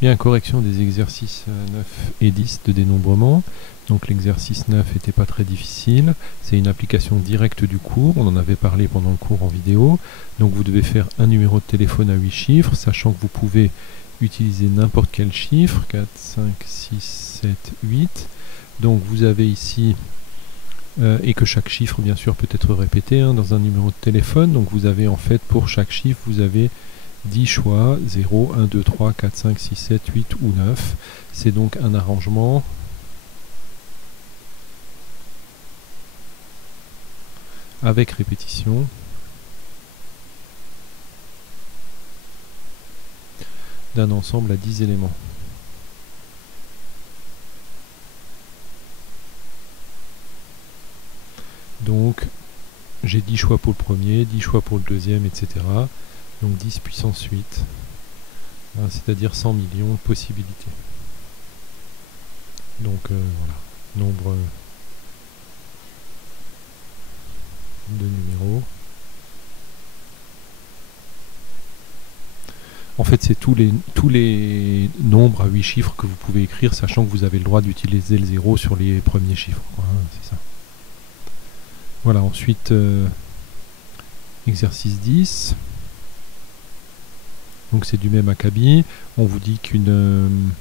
Bien, correction des exercices 9 et 10 de dénombrement. Donc l'exercice 9 n'était pas très difficile. C'est une application directe du cours. On en avait parlé pendant le cours en vidéo. Donc vous devez faire un numéro de téléphone à 8 chiffres, sachant que vous pouvez utiliser n'importe quel chiffre. 4, 5, 6, 7, 8. Donc vous avez ici... et que chaque chiffre bien sûr peut être répété dans un numéro de téléphone. Donc vous avez en fait pour chaque chiffre, vous avez 10 choix, 0, 1, 2, 3, 4, 5, 6, 7, 8 ou 9. C'est donc un arrangement avec répétition d'un ensemble à 10 éléments. Donc j'ai 10 choix pour le premier, 10 choix pour le deuxième, etc. Donc 10 puissance 8, c'est-à-dire 100 millions de possibilités. Donc voilà, nombre de numéros. En fait, c'est tous les nombres à 8 chiffres que vous pouvez écrire, sachant que vous avez le droit d'utiliser le 0 sur les premiers chiffres. C'est ça. Voilà, ensuite, exercice 10. Donc c'est du même acabit. On vous dit qu'une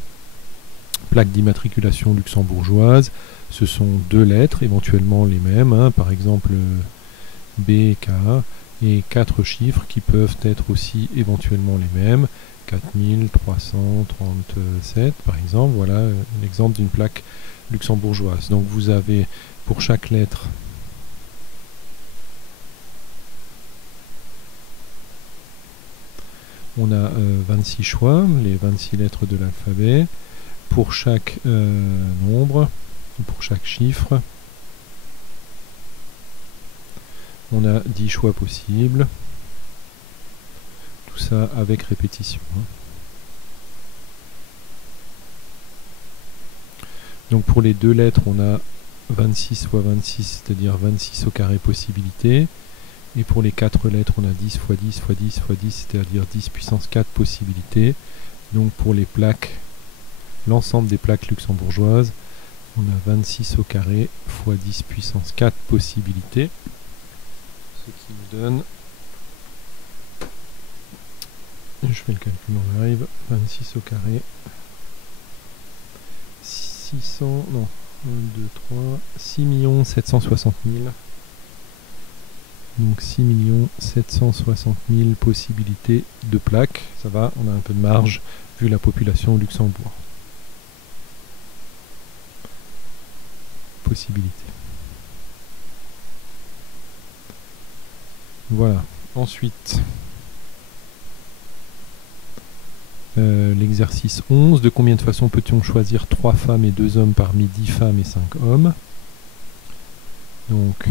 plaque d'immatriculation luxembourgeoise, ce sont 2 lettres, éventuellement les mêmes, par exemple B, K, et 4 chiffres qui peuvent être aussi éventuellement les mêmes, 4337 par exemple. Voilà l'exemple d'une plaque luxembourgeoise. Donc vous avez pour chaque lettre on a 26 choix, les 26 lettres de l'alphabet. Pour chaque nombre, pour chaque chiffre, on a 10 choix possibles. Tout ça avec répétition. Donc pour les 2 lettres, on a 26 fois 26, c'est-à-dire 26 au carré possibilités. Et pour les 4 lettres, on a 10 fois 10 fois 10 fois 10, c'est-à-dire 10 puissance 4 possibilités. Donc pour les plaques, l'ensemble des plaques luxembourgeoises, on a 26 au carré fois 10 puissance 4 possibilités. Ce qui nous donne, je fais le calcul en live, 26 au carré, 600, non, 1, 2, 3, 6 760 000. Donc 6 760 000 possibilités de plaques. Ça va, on a un peu de marge vu la population au Luxembourg. Possibilités. Voilà. Ensuite, l'exercice 11. De combien de façons peut-on choisir 3 femmes et 2 hommes parmi 10 femmes et 5 hommes? Donc...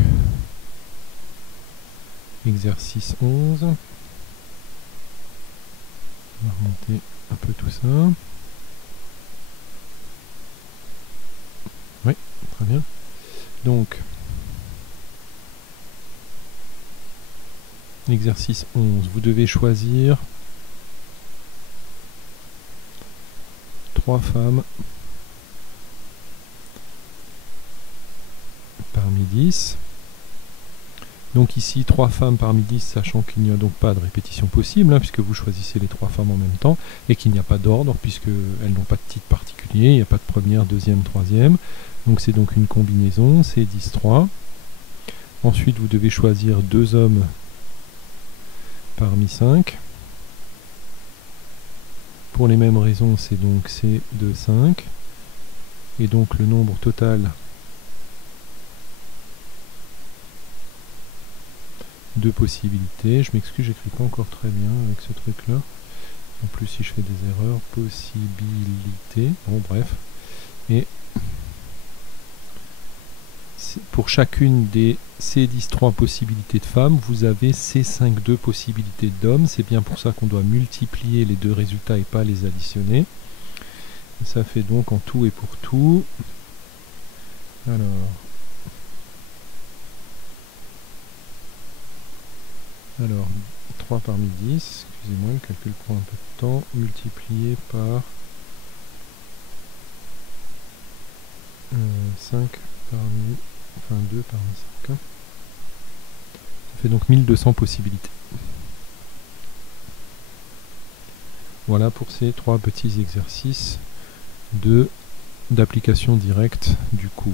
exercice 11. On va remonter un peu tout ça. Oui, très bien. Donc, exercice 11. Vous devez choisir 3 femmes parmi 10. Donc ici, 3 femmes parmi 10, sachant qu'il n'y a donc pas de répétition possible, puisque vous choisissez les 3 femmes en même temps, et qu'il n'y a pas d'ordre, puisqu'elles n'ont pas de titre particulier, il n'y a pas de première, deuxième, troisième. Donc c'est donc une combinaison, c'est 10-3. Ensuite, vous devez choisir 2 hommes parmi 5. Pour les mêmes raisons, c'est donc C2-5. Et donc le nombre total de possibilités. Je m'excuse, j'écris pas encore très bien avec ce truc là. En plus si je fais des erreurs, possibilités. Bon bref. Et pour chacune des C10-3 possibilités de femmes, vous avez C5-2 possibilités d'hommes. C'est bien pour ça qu'on doit multiplier les deux résultats et pas les additionner. Et ça fait donc en tout et pour tout. Alors 3 parmi 10, excusez-moi, le calcul prend un peu de temps, multiplié par 5 parmi, enfin 2 parmi 5. Ça fait donc 1200 possibilités. Voilà pour ces 3 petits exercices d'application directe du cours.